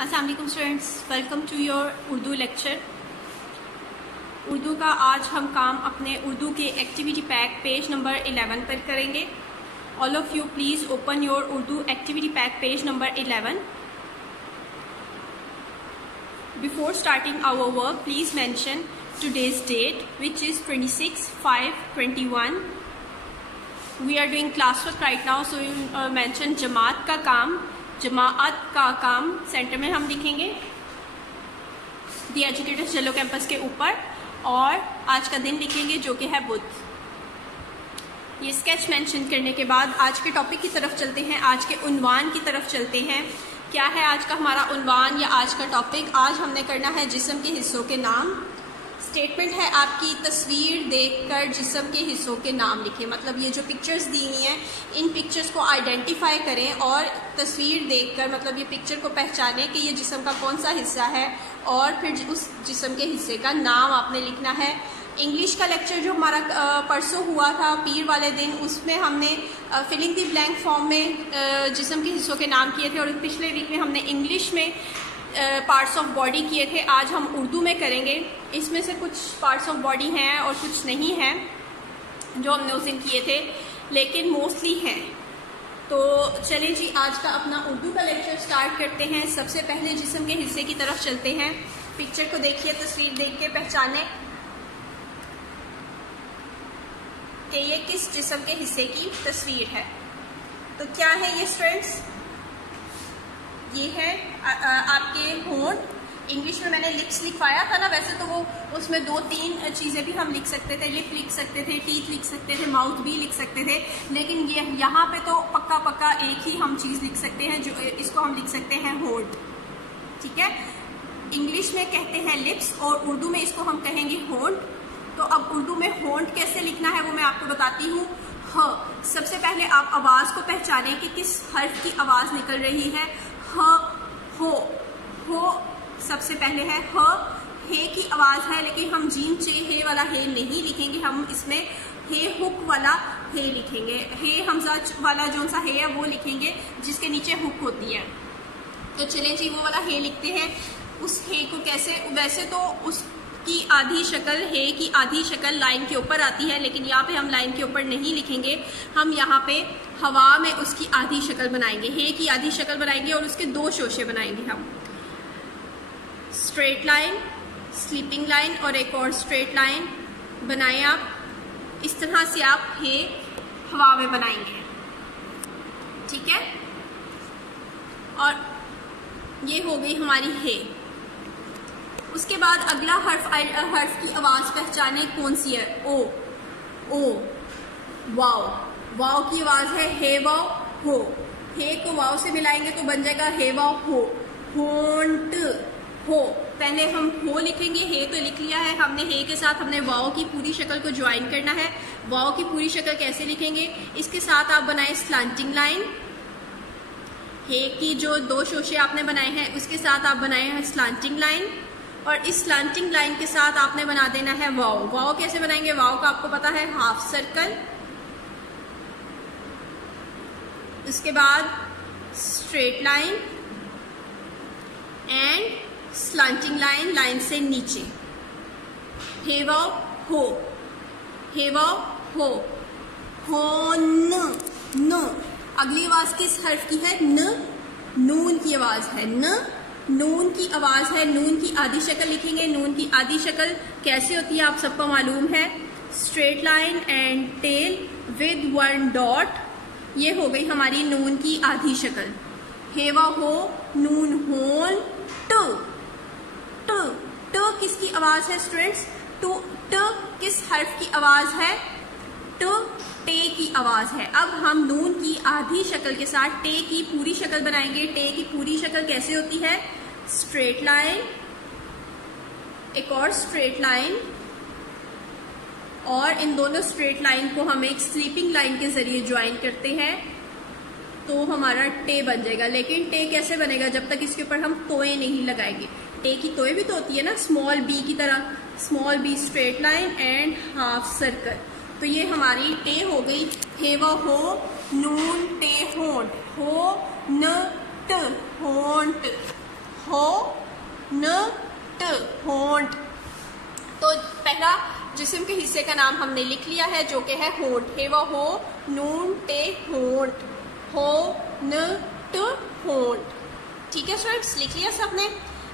अस्सलाम वालेकुम students, welcome to your Urdu lecture. Urdu का आज हम काम अपने उर्दू के एक्टिविटी पैक पेज नंबर 11 पर करेंगे। All of you please open your Urdu activity pack page number 11। Before starting our work please mention today's date which is 26/5/21. We are doing classwork right now, so you mention जमात का काम, जमात का काम centre में हम लिखेंगे दी educators yellow campus के ऊपर, और आज का दिन लिखेंगे जो कि है बुध। ये स्केच मेंशन करने के बाद आज के टॉपिक की तरफ चलते हैं, आज के उन्वान की तरफ चलते हैं। क्या है आज का हमारा उन्वान या आज का टॉपिक? आज हमने करना है जिस्म के हिस्सों के नाम। स्टेटमेंट है आपकी, तस्वीर देखकर जिस्म के हिस्सों के नाम लिखें। मतलब ये जो पिक्चर्स दी हुई हैं, इन पिक्चर्स को आइडेंटिफाई करें और तस्वीर देखकर मतलब ये पिक्चर को पहचानें कि ये जिस्म का कौन सा हिस्सा है, और फिर उस जिस्म के हिस्से का नाम आपने लिखना है। इंग्लिश का लेक्चर जो हमारा परसों हुआ था पीर वाले दिन, उसमें हमने फिलिंग द ब्लैंक फॉर्म में जिस्म के हिस्सों के नाम किए थे, और पिछले वीक में हमने इंग्लिश में पार्ट्स ऑफ बॉडी किए थे। आज हम उर्दू में करेंगे। इसमें से कुछ पार्ट्स ऑफ बॉडी हैं और कुछ नहीं हैं जो हमने उस दिन किए थे, लेकिन मोस्टली हैं। तो चलें जी, आज का अपना उर्दू का लेक्चर स्टार्ट करते हैं। सबसे पहले जिस्म के हिस्से की तरफ चलते हैं। पिक्चर को देखिए, तस्वीर देख के पहचाने कि ये किस जिस्म के हिस्से की तस्वीर है। तो क्या है ये स्टूडेंट्स? ये है आपके होंठ। इंग्लिश में मैंने लिप्स लिखवाया था ना, वैसे तो वो उसमें 2-3 चीज़ें भी हम लिख सकते थे। लिप लिख सकते थे, टीथ लिख सकते थे, माउथ भी लिख सकते थे, लेकिन ये यहाँ पे तो पक्का एक ही हम चीज़ लिख सकते हैं, जो इसको हम लिख सकते हैं होंठ। ठीक है, इंग्लिश में कहते हैं लिप्स और उर्दू में इसको हम कहेंगे होंठ। तो अब उर्दू में होंठ कैसे लिखना है वो मैं आपको बताती हूँ। ह, सबसे पहले आप आवाज़ को पहचानें कि किस हर्फ की आवाज़ निकल रही है। ह, हो सबसे पहले है ह। हे की आवाज़ है, लेकिन हम जीम चे हे वाला हे नहीं लिखेंगे, हम इसमें हे हुक वाला हे लिखेंगे। हे हमजा वाला जो सा हे है वो लिखेंगे जिसके नीचे हुक होती है। तो चलें जी, वो वाला हे लिखते हैं। उस हे को कैसे, वैसे तो उसकी आधी शक्ल, हे की आधी शक्ल लाइन के ऊपर आती है, लेकिन यहाँ पे हम लाइन के ऊपर नहीं लिखेंगे। हम यहाँ पे हवा में उसकी आधी शक्ल बनाएंगे, हे की आधी शक्ल बनाएंगे और उसके 2 शोशे बनाएंगे हम। स्ट्रेट लाइन, स्लीपिंग लाइन और एक और स्ट्रेट लाइन बनाएं आप। इस तरह से आप हे हवा में बनाएंगे। ठीक है, और ये हो गई हमारी हे। उसके बाद अगला हर्फ की आवाज़ पहचाने कौन सी है। ओ वाव, वाव की आवाज़ है हे वाव हो। हे को वाव से मिलाएंगे तो बन जाएगा हे वाव हो। होंट हो, पहले हम हो लिखेंगे, हे तो लिख लिया है हमने। हे के साथ हमने वाव की पूरी शक्ल को ज्वाइन करना है। वाव की पूरी शक्ल कैसे लिखेंगे? इसके साथ आप बनाए स्लांटिंग लाइन। हे की जो 2 शोशे आपने बनाए हैं उसके साथ आप बनाए हैं स्लांटिंग लाइन, और इस स्लांटिंग लाइन के साथ आपने बना देना है वाव। वाव कैसे बनाएंगे? वाव का आपको पता है, हाफ सर्कल, उसके बाद straight line and slanting line, line से नीचे। हे वाव हो, हे वाव हो, हो न। अगली आवाज किस हर्फ की है? न, नून की आवाज है। न, नून की आवाज है। नून की आधी शक्ल लिखेंगे। नून की आधी शक्ल कैसे होती है आप सबको मालूम है, straight line and tail with 1 dot. ये हो गई हमारी नून की आधी शक्ल। हेवा हो, नून होन, ट। ट किसकी आवाज है स्टूडेंट्स? ट किस हर्फ की आवाज है? टे की आवाज है। अब हम नून की आधी शक्ल के साथ टे की पूरी शक्ल बनाएंगे। टे की पूरी शक्ल कैसे होती है? स्ट्रेट लाइन, एक और स्ट्रेट लाइन, और इन दोनों स्ट्रेट लाइन को हम एक स्लीपिंग लाइन के जरिए ज्वाइन करते हैं तो हमारा टे बन जाएगा। लेकिन टे कैसे बनेगा? जब तक इसके ऊपर हम तोए नहीं लगाएंगे। टे की तोए भी तो होती है ना, स्मॉल बी की तरह। Small be straight line and half circle. तो ये हमारी टे हो गई। हेवा हो, नून टे होंठ, हो न ट, होंठ। हो न ट होंठ। तो पहला जिस्म के हिस्से का नाम हमने लिख लिया है जो कि है होंठ। हे व हो नून टे होंठ, हो न ट होंठ। ठीक है स्टूडेंट्स, लिख लिया सबने।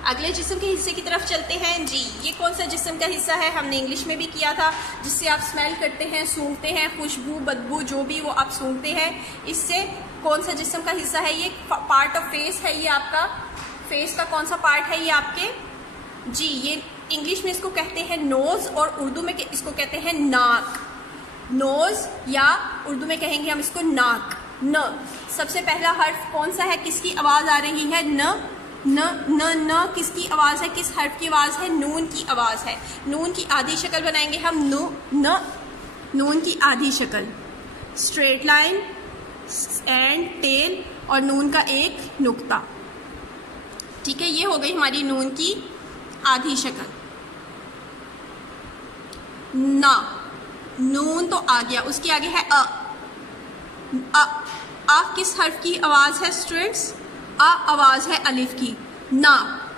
अगले जिस्म के हिस्से की तरफ चलते हैं जी। ये कौन सा जिस्म का हिस्सा है, हमने इंग्लिश में भी किया था, जिससे आप स्मेल करते हैं, सूंघते हैं, खुशबू बदबू जो भी वो आप सूंघते हैं, इससे कौन सा जिस्म का हिस्सा है, ये पार्ट ऑफ फेस है। ये आपका फेस का कौन सा पार्ट है, ये आपके जी, ये इंग्लिश में इसको कहते हैं नोज और उर्दू में इसको कहते हैं नाक। नोज या उर्दू में कहेंगे हम इसको नाक। न सबसे पहला हर्फ कौन सा है, किसकी आवाज आ रही है, न न न न किसकी आवाज है, किस हर्फ की आवाज है, नून की आवाज है। नून की आधी शक्ल बनाएंगे हम नु न, नून की आधी शक्ल, स्ट्रेट लाइन एंड टेल और नून का एक नुक्ता। ठीक है, ये हो गई हमारी नून की आधी शक्ल। ना, नून तो आ गया, उसके आगे है अ। आ किस हर्फ की आवाज है स्टूडेंट्स, आ आवाज है अलिफ की। ना,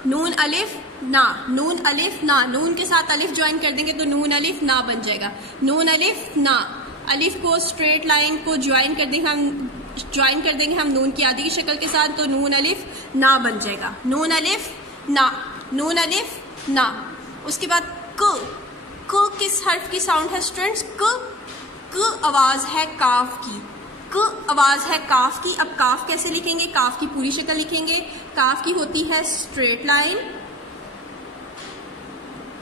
नून अलिफ ना, नून अलिफ ना, नून के साथ अलिफ ज्वाइन कर देंगे तो नून अलिफ ना बन जाएगा। नून अलिफ ना, अलिफ को स्ट्रेट लाइन को ज्वाइन कर देंगे हम नून की आधी की शक्ल के साथ, तो नून अलिफ ना बन जाएगा। नून अलिफ ना, नून अलिफ ना। उसके बाद क किस हर्फ की साउंड है स्टूडेंट्स, क आवाज है काफ की, क आवाज है काफ की। अब काफ कैसे लिखेंगे, काफ की पूरी शक्ल लिखेंगे। काफ की होती है स्ट्रेट लाइन,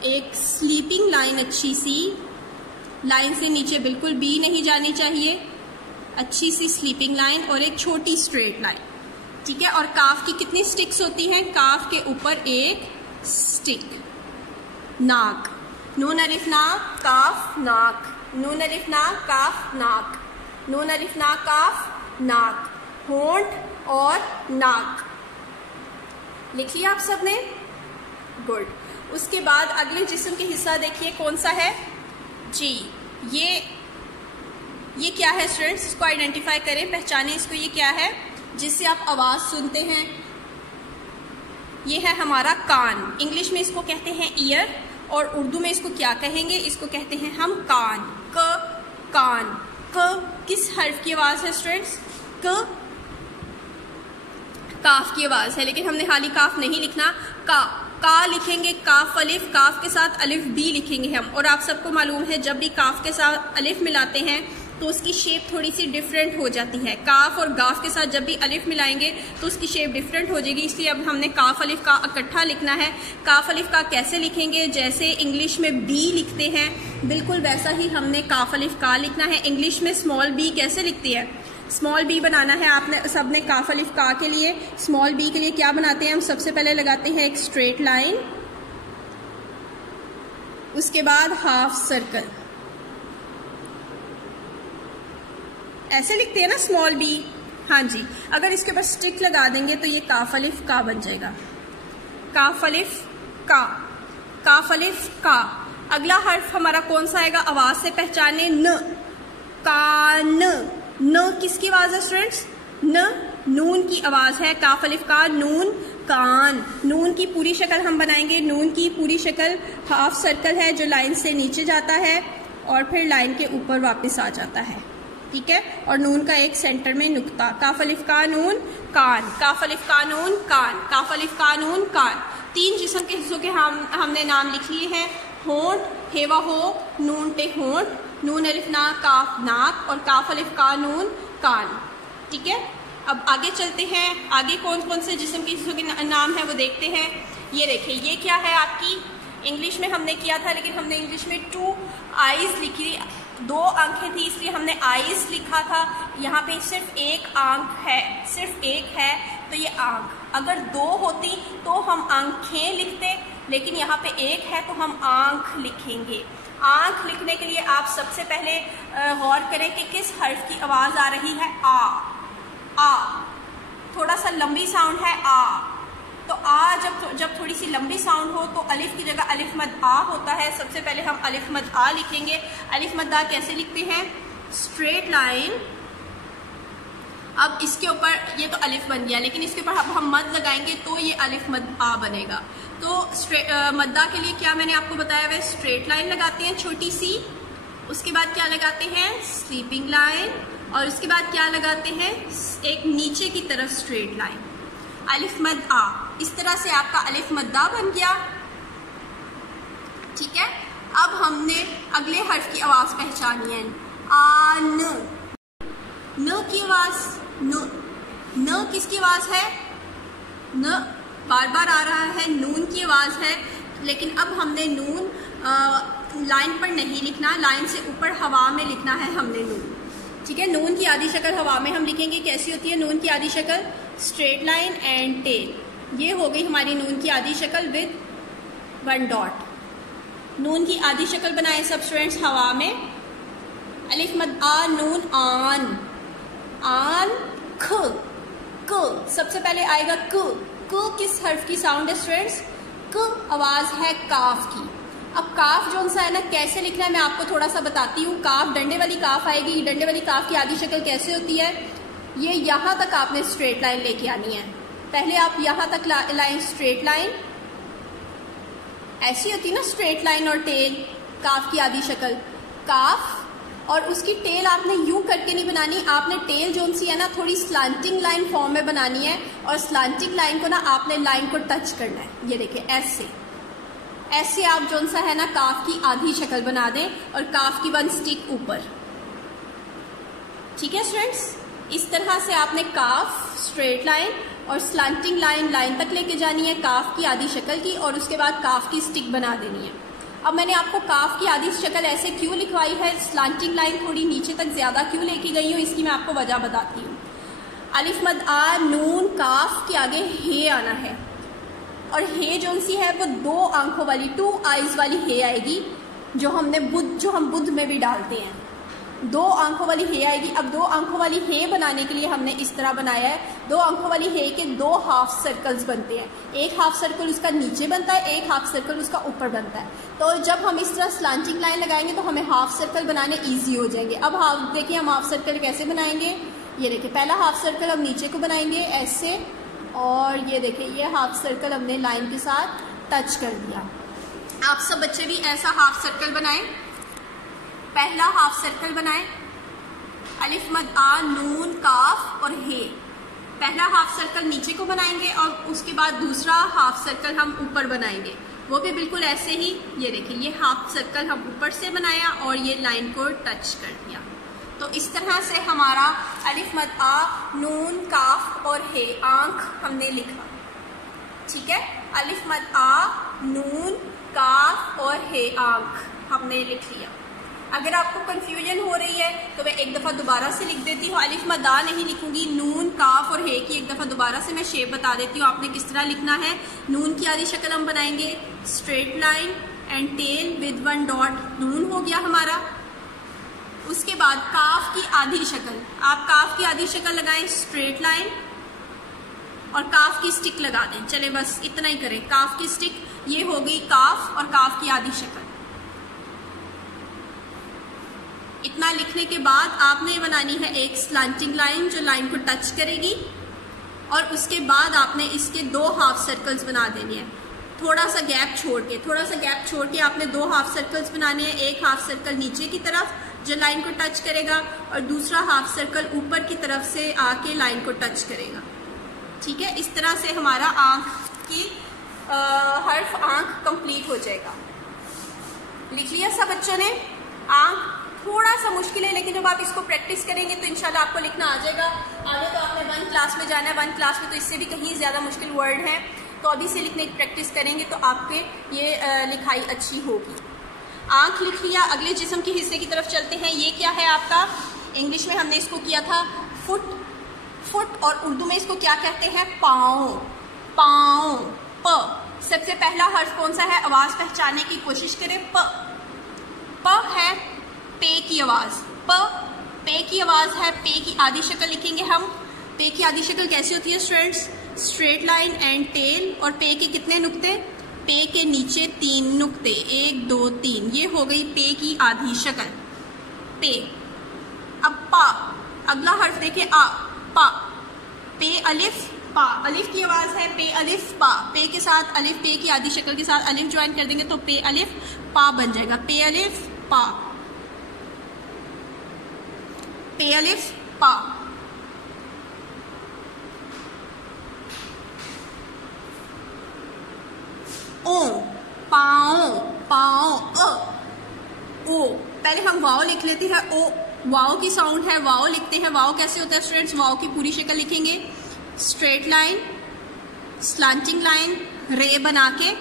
एक स्लीपिंग लाइन, अच्छी सी लाइन से नीचे बिल्कुल भी नहीं जानी चाहिए, अच्छी सी स्लीपिंग लाइन और एक छोटी स्ट्रेट लाइन। ठीक है, और काफ की कितनी स्टिक्स होती हैं, काफ के ऊपर एक स्टिक। नाक, नून अलिफ ना काफ नाक, नून अलिफ ना काफ नाक, नून अलिफ ना काफ नाक, होंठ और नाक। लिख लिया आप सबने, गुड। उसके बाद अगले जिस्म के हिस्सा देखिए कौन सा है जी, ये क्या है स्टूडेंट्स, इसको आइडेंटिफाई करें, पहचानें इसको, ये क्या है जिससे आप आवाज सुनते हैं। ये है हमारा कान, इंग्लिश में इसको कहते हैं ईयर और उर्दू में इसको क्या कहेंगे, इसको कहते हैं हम कान। कान, किस हर्फ की आवाज है स्टूडेंट्स, काफ की आवाज है, लेकिन हमने खाली काफ नहीं लिखना, का लिखेंगे, काफ अलिफ, काफ के साथ अलिफ भी लिखेंगे हम। और आप सबको मालूम है जब भी काफ के साथ अलिफ मिलाते हैं तो उसकी शेप थोड़ी सी डिफरेंट हो जाती है। काफ और गाफ के साथ जब भी अलिफ मिलाएंगे तो उसकी शेप डिफरेंट हो जाएगी, इसलिए अब हमने काफ अलिफ का इकट्ठा लिखना है। काफ अलिफ का कैसे लिखेंगे, जैसे इंग्लिश में बी लिखते हैं बिल्कुल वैसा ही हमने काफ अलिफ का लिखना है। इंग्लिश में स्मॉल बी कैसे लिखती है, स्मॉल बी बनाना है आपने सबने काफ अलिफ का के लिए। स्मॉल बी के लिए क्या बनाते हैं हम, सबसे पहले लगाते हैं एक स्ट्रेट लाइन, उसके बाद हाफ सर्कल, ऐसे लिखते हैं ना स्मॉल बी। हाँ जी, अगर इसके ऊपर स्टिक लगा देंगे तो ये काफ अलिफ का बन जाएगा, काफ अलिफ का, काफ अलिफ का। अगला हर्फ हमारा कौन सा आएगा, आवाज से पहचाने, न, कान। न किसकी आवाज है स्टूडेंट्स, न, नून की आवाज है, काफ अलिफ का, नून, कान। नून की पूरी शक्ल हम बनाएंगे, नून की पूरी शक्ल हाफ सर्कल है जो लाइन से नीचे जाता है और फिर लाइन के ऊपर वापस आ जाता है। ठीक है, और नून का एक सेंटर में नुक्ता। काफ अलिफ का नून कान, काफ अलिफ का नून कान, काफ अलिफ का नून कान। 3 जिस्म के हिस्सों के हमने नाम लिख लिए हैं, होंठ, हेवा हो, नून टे होंठ, नून अलिफ ना काफ नाक और काफ अलिफ का नून कान। ठीक है, अब आगे चलते हैं, आगे कौन कौन से जिस्म के हिस्सों के नाम है वो देखते हैं। ये देखिए, ये क्या है आपकी, इंग्लिश में हमने किया था लेकिन हमने इंग्लिश में 2 आईज लिखी, 2 आंखें थी इसलिए हमने आईज लिखा था। यहाँ पे सिर्फ एक आंख है, सिर्फ एक है तो ये आंख। अगर 2 होती तो हम आंखें लिखते, लेकिन यहाँ पे एक है तो हम आंख लिखेंगे। आंख लिखने के लिए आप सबसे पहले गौर करें कि किस हर्फ की आवाज आ रही है, आ, थोड़ा सा लंबी साउंड है आ। तो आ जब थोड़ी सी लंबी साउंड हो तो अलिफ की जगह अलिफ मद आ होता है। सबसे पहले हम अलिफ मद आ लिखेंगे। अलिफ मद आ कैसे लिखते हैं, स्ट्रेट लाइन अब इसके ऊपर ये तो अलिफ बन गया, लेकिन इसके ऊपर अब हम मद लगाएंगे तो ये अलिफ मद आ बनेगा। तो मद्दा के लिए क्या मैंने आपको बताया, वह स्ट्रेट लाइन लगाते हैं छोटी सी, उसके बाद क्या लगाते हैं, स्लीपिंग लाइन, और उसके बाद क्या लगाते हैं, एक नीचे की तरफ स्ट्रेट लाइन, अलिफ मद आ। इस तरह से आपका अलिफ मद्दा बन गया। ठीक है, अब हमने अगले हर्फ की आवाज पहचानी है, आन, न की आवाज, न किसकी आवाज है, न बार बार आ रहा है, नून की आवाज है, लेकिन अब हमने नून लाइन पर नहीं लिखना, लाइन से ऊपर हवा में लिखना है हमने नून। ठीक है, नून की आधी शक्ल हवा में हम लिखेंगे। कैसी होती है नून की आधी शक्ल, स्ट्रेट लाइन एंड टेल। ये हो गई हमारी नून की आधी शक्ल विद वन डॉट। नून की आधी शक्ल बनाए सब स्टूडेंट्स हवा में, अलिफ मद आ, नून, आन, आन, ख, क, सबसे पहले आएगा क किस हर्फ की साउंड है स्टूडेंट्स, क आवाज है काफ की। अब काफ जो सा है ना, कैसे लिखना है मैं आपको थोड़ा सा बताती हूँ। काफ डंडे वाली काफ आएगी, डंडे वाली काफ की आधी शक्ल कैसे होती है, ये यहाँ तक आपने स्ट्रेट लाइन लेके आनी है। पहले आप यहाँ तक लाइन, स्ट्रेट लाइन ऐसी होती है ना, स्ट्रेट लाइन और टेल, काफ की आधी शक्ल, काफ, और उसकी टेल आपने यूं करके नहीं बनानी, आपने टेल जो सी है ना थोड़ी स्लांटिंग लाइन फॉर्म में बनानी है, और स्लांटिंग लाइन को ना आपने लाइन को टच करना है। ये देखिए ऐसे ऐसे आप जो सा है ना काफ की आधी शक्ल बना दें, और काफ की वन स्टिक ऊपर। ठीक है स्टूडेंट्स, इस तरह से आपने काफ, स्ट्रेट लाइन और स्लांटिंग लाइन लाइन तक लेके जानी है काफ की आधी शक्ल की, और उसके बाद काफ की स्टिक बना देनी है। अब मैंने आपको काफ की आधी शक्ल ऐसे क्यों लिखवाई है, स्लांटिंग लाइन थोड़ी नीचे तक ज्यादा क्यों लेके गई हूँ, इसकी मैं आपको वजह बताती हूँ। अलिफ मद आ, नून, काफ के आगे हे आना है, और हे जो सी है वो 2 आंखों वाली, 2 आईज वाली हे आएगी, जो हम बुध में भी डालते हैं। 2 आंखों वाली हे आएगी। अब 2 आंखों वाली हे बनाने के लिए हमने इस तरह बनाया है, 2 आंखों वाली हे के 2 हाफ सर्कल्स बनते हैं। एक हाफ सर्कल उसका नीचे बनता है, एक हाफ सर्कल उसका ऊपर बनता है। तो जब हम इस तरह स्लांटिंग लाइन लगाएंगे तो हमें हाफ सर्कल बनाने ईजी हो जाएंगे। अब देखिए हम हाफ सर्कल कैसे बनाएंगे, ये देखिए पहला हाफ सर्कल हम नीचे को बनाएंगे ऐसे, और ये देखिए ये हाफ सर्कल हमने लाइन के साथ टच कर दिया। आप सब बच्चे भी ऐसा हाफ सर्कल बनाएं। पहला हाफ सर्कल बनाएं, अलिफ मद आ, नून, काफ और हे। पहला हाफ सर्कल नीचे को बनाएंगे, और उसके बाद दूसरा हाफ सर्कल हम ऊपर बनाएंगे, वो भी बिल्कुल ऐसे ही। ये देखिए ये हाफ सर्कल हम ऊपर से बनाया और ये लाइन को टच कर दिया। तो इस तरह से हमारा अलिफ मद आ, नून, काफ और हे, आंख हमने लिखा। ठीक है, अलिफ मद आ, नून, काफ और हे, आंख हमने लिख लिया। अगर आपको कंफ्यूजन हो रही है तो मैं एक दफ़ा दोबारा से लिख देती हूँ। अलिफ मद आ नहीं लिखूंगी, नून, काफ और हे की एक दफ़ा दोबारा से मैं शेप बता देती हूँ आपने किस तरह लिखना है। नून की आधी शक्ल हम बनाएंगे straight line and tail with one dot, नून हो गया हमारा। उसके बाद काफ की आधी शक्ल, आप काफ की आधी शक्ल लगाएं स्ट्रेट लाइन, और काफ की स्टिक लगा दें। चले बस इतना ही करें, काफ की स्टिक, ये हो गई काफ और काफ की आधी शक्ल। इतना लिखने के बाद आपने बनानी है एक स्लांटिंग लाइन जो लाइन को टच करेगी, और उसके बाद आपने इसके 2 हाफ सर्कल्स बना देने हैं, थोड़ा सा गैप छोड़ के आपने 2 हाफ सर्कल्स बनाने हैं। एक हाफ सर्कल नीचे की तरफ जो लाइन को टच करेगा, और दूसरा हाफ सर्कल ऊपर की तरफ से आके लाइन को टच करेगा। ठीक है, इस तरह से हमारा आंख की हर्फ आंख कंप्लीट हो जाएगा। लिख लिया सब बच्चों ने? आंख थोड़ा सा मुश्किल है, लेकिन जब आप इसको प्रैक्टिस करेंगे तो इंशाल्लाह आपको लिखना आ जाएगा। आगे तो आपने 1 क्लास में जाना है, 1 क्लास में तो इससे भी कहीं ज़्यादा मुश्किल वर्ड है, तो अभी से लिखने की प्रैक्टिस करेंगे तो आपके ये लिखाई अच्छी होगी। आंख लिख लिया। अगले जिस्म के हिस्से की तरफ चलते हैं। ये क्या है आपका, इंग्लिश में हमने इसको किया था फुट, और उर्दू में इसको क्या कहते हैं, पाँव, प। सबसे पहला हर्फ कौन सा है, आवाज पहचानने की कोशिश करें, प है पे की आवाज, पे की आवाज है। पे की आधी शक्ल लिखेंगे हम। पे की आधी शक्ल कैसी होती है students, straight line and tail, और पे के कितने नुक्ते, पे के नीचे 3 नुक्ते, 1 2 3, ये हो गई पे की आधी शक्ल, पे। अब पा, अगला हर्फ देखें आ, पा, पे अलिफ पा, अलिफ की आवाज है पे अलिफ पा, पे के साथ अलिफ, पे की आधी शक्ल के साथ अलिफ ज्वाइन कर देंगे तो पे अलिफ पा बन जाएगा, पे अलिफ पा, पे अलिफ पा। ओ, पाओ, पाओ, ओ, पहले हम वाओ लिख लेते हैं, ओ वाओ की साउंड है, वाओ लिखते हैं। वाओ कैसे होता है स्टूडेंट्स? वाओ की पूरी शक्ल लिखेंगे, स्ट्रेट लाइन, स्लांटिंग लाइन, रे बना के।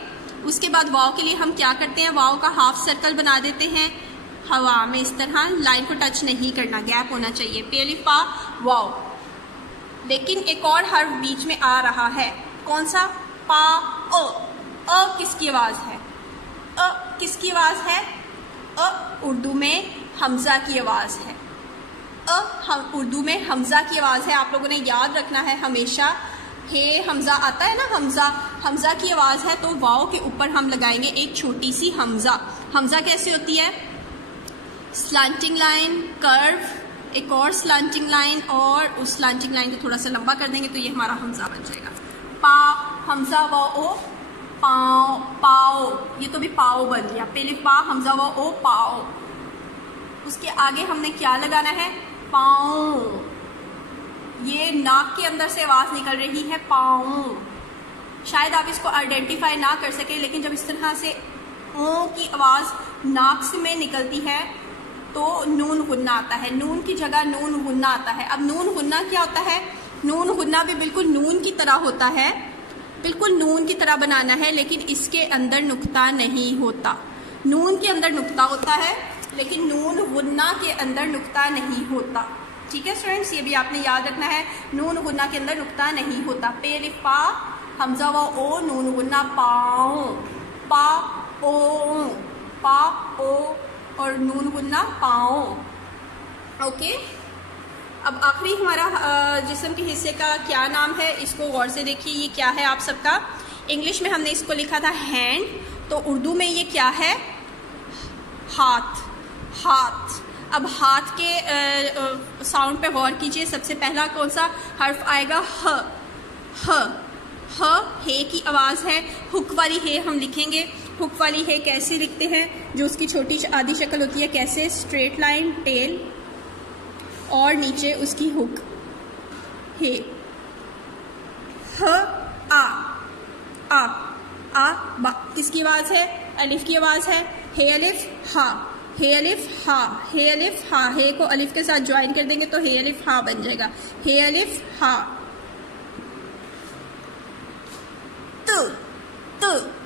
उसके बाद वाओ के लिए हम क्या करते हैं, वाओ का हाफ सर्कल बना देते हैं हवा में, इस तरह लाइन को टच नहीं करना, गैप होना चाहिए। पे अलिफ पा वाओ। लेकिन एक और हर्फ बीच में आ रहा है, कौन सा? पा अ किसकी आवाज है? अ किसकी आवाज है? अ उर्दू में हमजा की आवाज है, उर्दू में हमजा की आवाज है। आप लोगों ने याद रखना है हमेशा, हे हमजा आता है ना, हमजा की आवाज है तो वाओ के ऊपर हम लगाएंगे एक छोटी सी हमजा। हमजा कैसे होती है? स्लांटिंग लाइन, कर्व, एक और स्लांटिंग लाइन, और उस स्लांटिंग लाइन को थोड़ा सा लंबा कर देंगे तो ये हमारा हमजा बन जाएगा। पा हमजा वाओ पाओ, पाओ, ये तो भी पाओ बन गया। पहले पा हमजा वाओ पाओ। उसके आगे हमने क्या लगाना है? पाओ। ये नाक के अंदर से आवाज निकल रही है, पाओ। शायद आप इसको आइडेंटिफाई ना कर सके, लेकिन जब इस तरह से ओ की आवाज नाक से में निकलती है तो नून गुन्ना आता है, नून की जगह नून गुन्ना आता है। अब नून गुन्ना क्या होता है? नून गुन्ना भी बिल्कुल नून की तरह होता है, बिल्कुल नून की तरह बनाना है, लेकिन इसके अंदर नुक्ता नहीं होता। नून के अंदर नुक्ता होता है, लेकिन नून गुन्ना के अंदर नुक्ता नहीं होता। ठीक है स्टूडेंट्स, ये भी आपने याद रखना है, नून गुन्ना के अंदर नुक्ता नहीं होता। पे अलिफ पा हमजा व ओ, नून गुन्ना पाओ, पा ओ, पा ओ, और नून गुन्ना पाओ। ओके, अब आखिरी हमारा जिस्म के हिस्से का क्या नाम है, इसको गौर से देखिए। ये क्या है आप सबका? इंग्लिश में हमने इसको लिखा था हैंड, तो उर्दू में ये क्या है? हाथ, हाथ। अब हाथ के साउंड पे गौर कीजिए। सबसे पहला कौन सा हर्फ आएगा? ह, ह, ह, हे की आवाज है। हुक वाली हे हम लिखेंगे। हुक वाली हे कैसे लिखते हैं? जो उसकी छोटी आधी शक्ल होती है, कैसे? स्ट्रेट लाइन, टेल, और नीचे उसकी हुक, हे। ह आ बा किसकी आवाज है? अलिफ की आवाज है। हे अलिफ हा, हे अलिफ हा, हे अलिफ हा, हे को अलिफ के साथ ज्वाइन कर देंगे तो हे अलिफ हा बन जाएगा। हे अलिफ हा।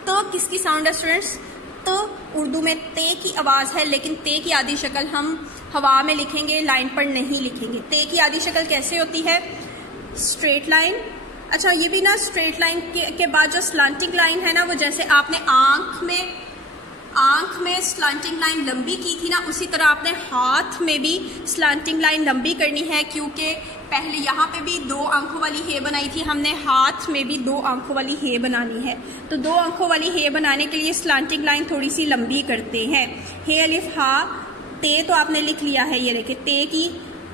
तो किसकी साउंड है स्टूडेंट्स? तो उर्दू में ते की आवाज है, लेकिन ते की आधी शक्ल हम हवा में लिखेंगे, लाइन पर नहीं लिखेंगे। ते की आधी शक्ल कैसे होती है? Straight line. अच्छा, ये भी ना स्ट्रेट लाइन के बाद जो स्लांटिंग लाइन है ना, वो जैसे आपने आंख में स्लांटिंग लाइन लंबी की थी ना, उसी तरह आपने हाथ में भी स्लांटिंग लाइन लंबी करनी है, क्योंकि पहले यहाँ पे भी 2 आंखों वाली हे बनाई थी हमने, हाथ में भी 2 आंखों वाली हे बनानी है। तो 2 आंखों वाली हे बनाने के लिए स्लांटिंग लाइन थोड़ी सी लंबी करते हैं। हे अलिफ हा, ते तो आपने लिख लिया है, ये देखिए ते की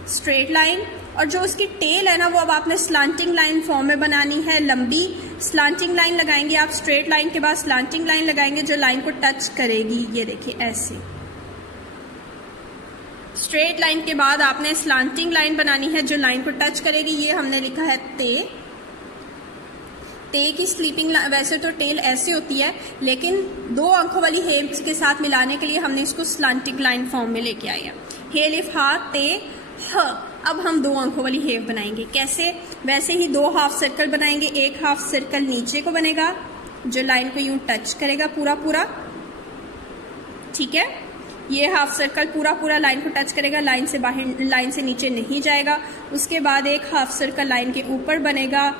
स्ट्रेट लाइन, और जो उसकी टेल है ना, वो अब आपने स्लांटिंग लाइन फॉर्म में बनानी है, लंबी स्लांटिंग लाइन लगाएंगे आप। स्ट्रेट लाइन के बाद स्लांटिंग लाइन लगाएंगे जो लाइन को टच करेगी, ये देखिए ऐसे। स्ट्रेट लाइन के बाद आपने स्लांटिंग लाइन बनानी है जो लाइन को टच करेगी, ये हमने लिखा है ते। ते की स्लीपिंग, वैसे तो टेल ऐसे होती है, लेकिन 2 आंखों वाली हे के साथ मिलाने के लिए हमने इसको स्लांटिंग लाइन फॉर्म में लेके आए हैं। हे अलिफ हा ते ह। अब हम 2 आंखों वाली हे बनाएंगे, कैसे? वैसे ही 2 हाफ सर्कल बनाएंगे। एक हाफ सर्कल नीचे को बनेगा जो लाइन को यूं टच करेगा पूरा, ठीक है। ये हाफ सर्कल पूरा लाइन को टच करेगा, लाइन से बाहर, लाइन से नीचे नहीं जाएगा। उसके बाद एक हाफ सर्कल लाइन के ऊपर बनेगा,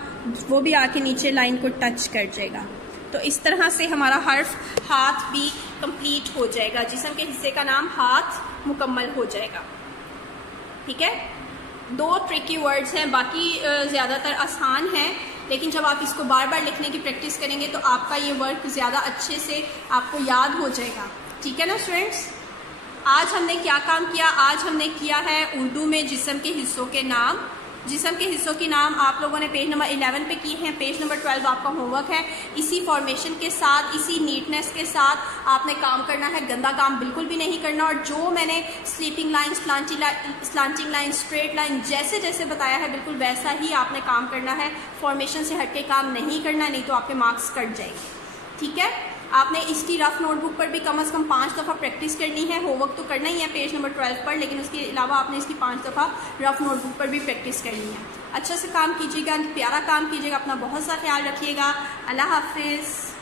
वो भी आके नीचे लाइन को टच कर जाएगा। तो इस तरह से हमारा हर्फ हाथ भी कंप्लीट हो जाएगा, जिस्म के हिस्से का नाम हाथ मुकम्मल हो जाएगा। ठीक है, 2 ट्रिकी वर्ड्स हैं, बाकी ज़्यादातर आसान है, लेकिन जब आप इसको बार बार लिखने की प्रैक्टिस करेंगे तो आपका ये वर्क ज़्यादा अच्छे से आपको याद हो जाएगा। ठीक है ना स्टूडेंट्स? आज हमने क्या काम किया? आज हमने किया है उर्दू में जिस्म के हिस्सों के नाम जिस्म के हिस्सों की नाम आप लोगों ने पेज नंबर 11 पे किए हैं, पेज नंबर 12 आपका होमवर्क है। इसी फॉर्मेशन के साथ, इसी नीटनेस के साथ आपने काम करना है, गंदा काम बिल्कुल भी नहीं करना। और जो मैंने sleeping line, slanting line, straight line जैसे जैसे बताया है बिल्कुल वैसा ही आपने काम करना है। फॉर्मेशन से हटके काम नहीं करना, नहीं तो आपके मार्क्स कट जाएंगे। ठीक है, आपने इसकी रफ नोटबुक पर भी कम से कम 5 दफ़ा प्रैक्टिस करनी है। होमवर्क तो करना ही है पेज नंबर 12 पर, लेकिन उसके अलावा आपने इसकी 5 दफ़ा रफ नोटबुक पर भी प्रैक्टिस करनी है। अच्छा से काम कीजिएगा, प्यारा काम कीजिएगा, अपना बहुत सा ख्याल रखिएगा। अल्लाह हाफिज़।